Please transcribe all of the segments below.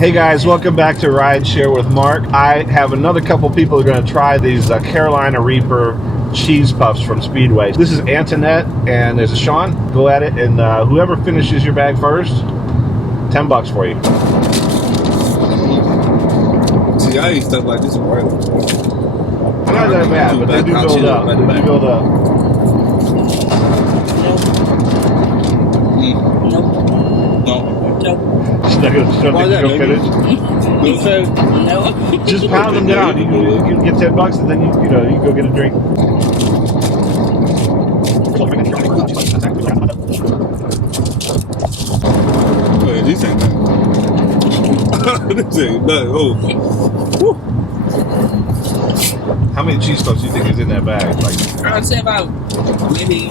Hey guys, welcome back to Ride Share with Mark. I have another couple people who are going to try these Carolina Reaper cheese puffs from Speedway. This is Antoinette and there's a Sean. Go at it, and whoever finishes your bag first, $10 for you. See, I eat stuff like this in Ireland. Not that bad, but they do build up. They do build up. Nope. She's not going to finish. No. Just pound them down. You can get $10 and then you can go get a drink. Wait, these ain't nothing. This ain't nothing. Oh. How many cheese puffs do you think is in that bag? Like, I would say about maybe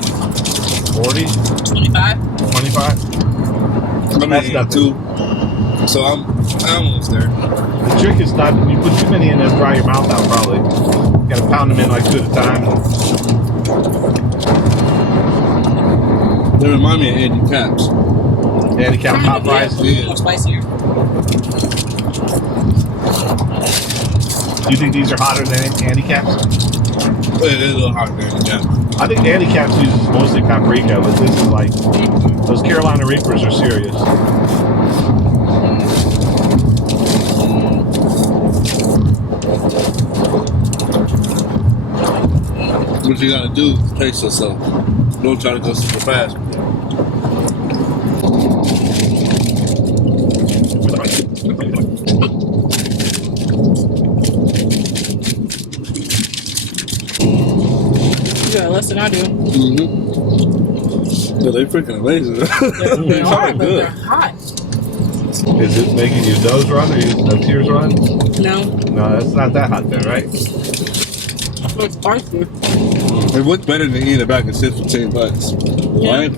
40? 25. 25? That's not too. So I'm almost there. The trick is not, you put too many in and dry your mouth out probably. You gotta pound them in like 2 at a time. They remind me of Andy Caps. Andy Cap hot fries. Yeah. More spicier. Do you think these are hotter than Andy Caps? It is a little hotter than Andy Caps. I think Andy Caps uses mostly paprika, but this is like, those Carolina Reapers are serious. What you gotta do is pace yourself. Don't try to go super fast. You got less than I do. Yeah, they freaking amazing. They're hard, but they're hot. Is it making your nose run or your tears run? No. No, that's not that hot then, right? It's spicy. It what's better than eating a bag of chips for $10, right?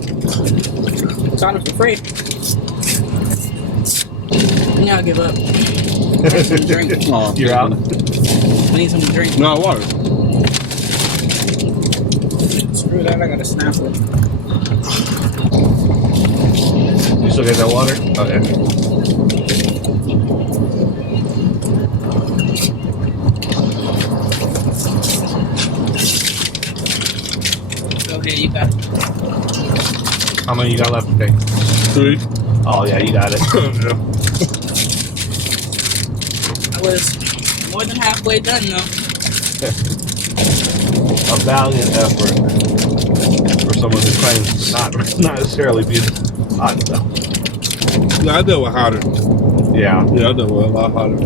Got it for free. Now I'll give up. I need some drink. Oh, You're out. I need some drink. No, water. Screw that, I got a snapper. You still get that water? Okay. Okay, you got it. How many you got left to take? 3. Oh yeah, you got it. I was more than halfway done though. A valiant effort for someone who claims not necessarily being hot though. No, I know it hotter. Yeah. Yeah, I know it a lot hotter.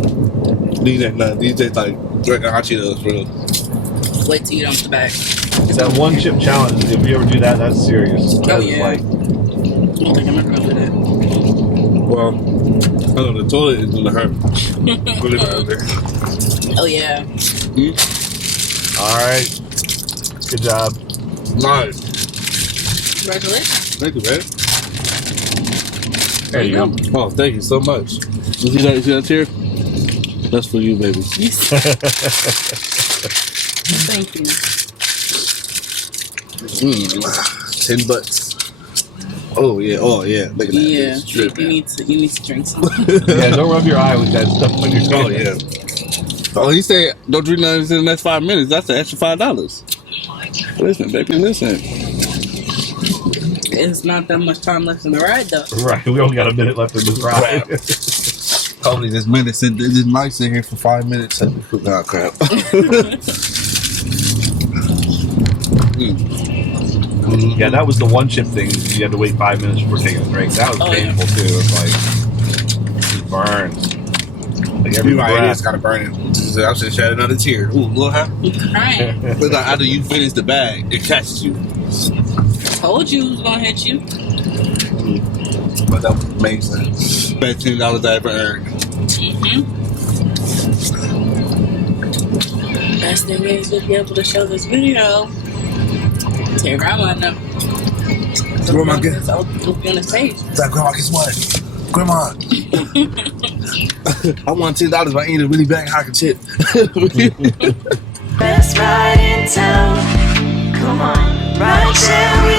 These ain't nothing. These taste like drinking hot Cheetos for real. Wait till you dump the bag. That one chip challenge, if you ever do that, that's serious. That is yeah. like, I don't think I'm ever gonna do that. Well, I know the toilet is gonna hurt. Put it out there. Oh yeah. alright. Good job. Nice. Congratulations. Thank you, man. There you go. Oh, thank you so much. You see that tear? That's for you, baby. Thank you. $10. Oh yeah, look at that. Yeah, It's dripping. you need to drink some. Yeah, don't rub your eye with that stuff on your Oh yeah. Oh, he said don't drink nothing in the next 5 minutes. That's an extra $5. Listen, baby, listen. It's not that much time left in the ride though. Right, we only got a minute left in this ride. Hopefully this might sit here for 5 minutes. Oh crap. Yeah, that was the one chip thing. You had to wait 5 minutes before taking a drink. That was painful too. It's like, it burns. Like every Right, breath. it's gotta burn it. I should shed another tear. Ooh, little half. You're crying. But like, after you finish the bag, it catches you. Told you it was gonna hit you. But that was amazing. Best $10 I ever earned. Best thing is you'll be able to show this video to your grandma now. Grandma, get I'll be on his page. that. Grandma, guess what? Grandma, I want $10 if I eat a really bad hockey chip. Best ride in town. Come on, ride share.